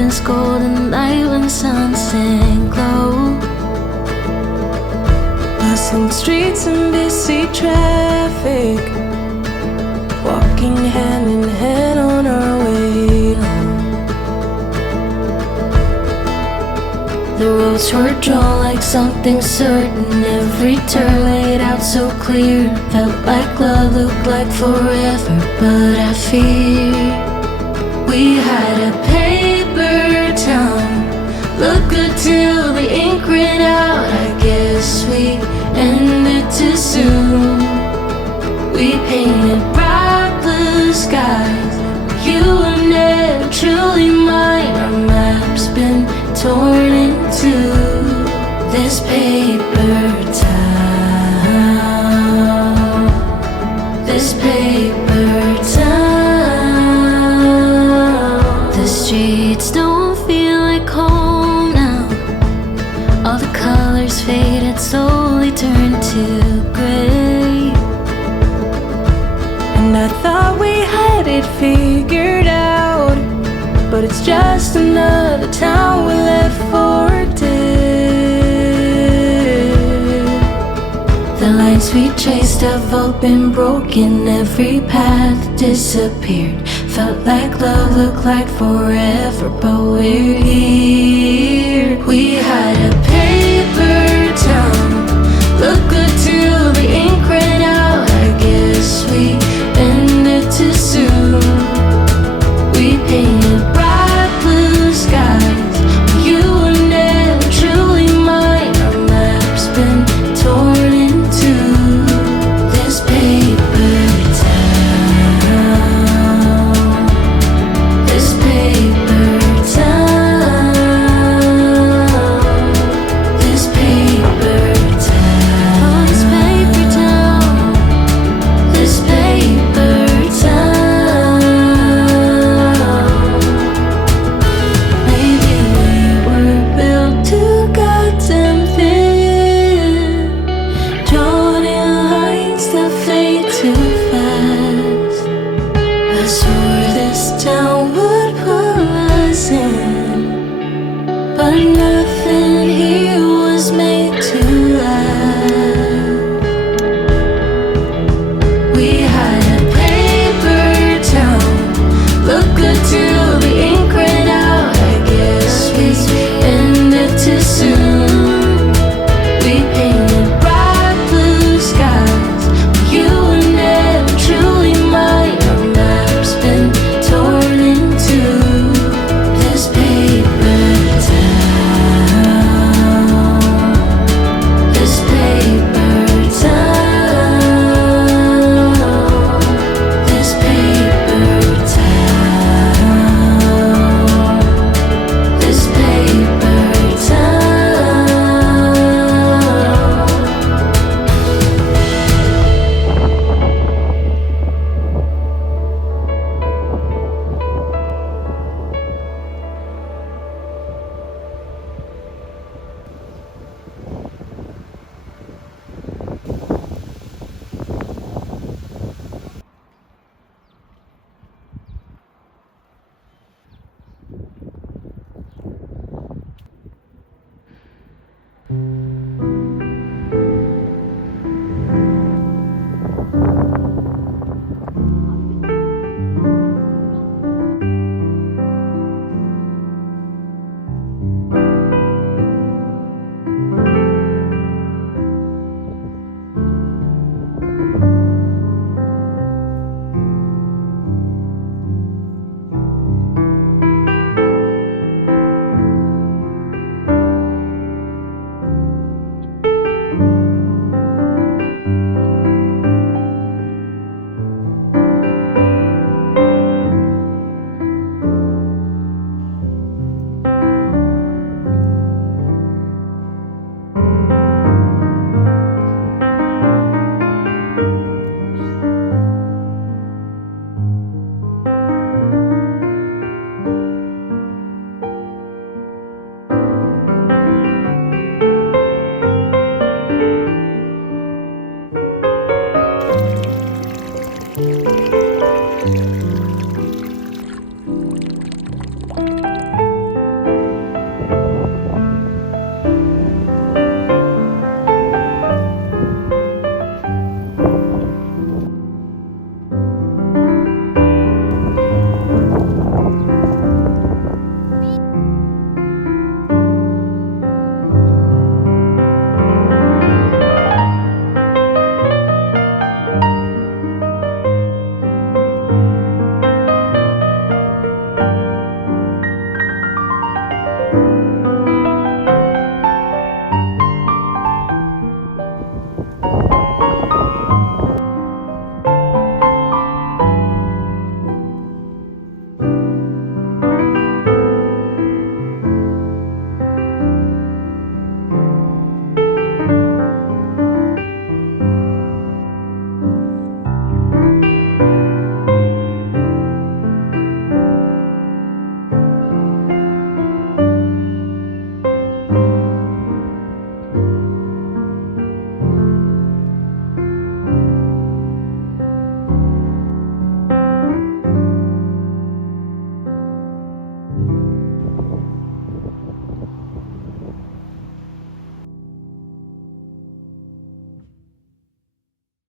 London's golden light when sunset glow. Bustling streets and busy traffic, walking hand in hand on our way home. The roads were drawn like something certain, every turn laid out so clear. Felt like love, looked like forever, but I fear we had a paper town. Look good till the ink ran out. I guess we ended too soon. We painted bright blue skies, you were never truly mine. Our map's been torn into this paper town. This paper town. The streets don't feel like home now. All the colors faded, slowly turned to gray. And I thought we had it figured out, but it's just another town we left for dead. The lines we chased have all been broken, every path disappeared. Felt like love, looked like forever, but we're here. We had a paper town. Look good till the ink ran out. I guess we ended too soon. We painted bright blue skies, you were never truly mine. Our map's been torn into this paper town. This paper town. This paper town. Oh, this paper town. This paper town. Maybe we were built too goddamn thin, drawn in lines that fade too fast. I swore this town would pull us in, but nothing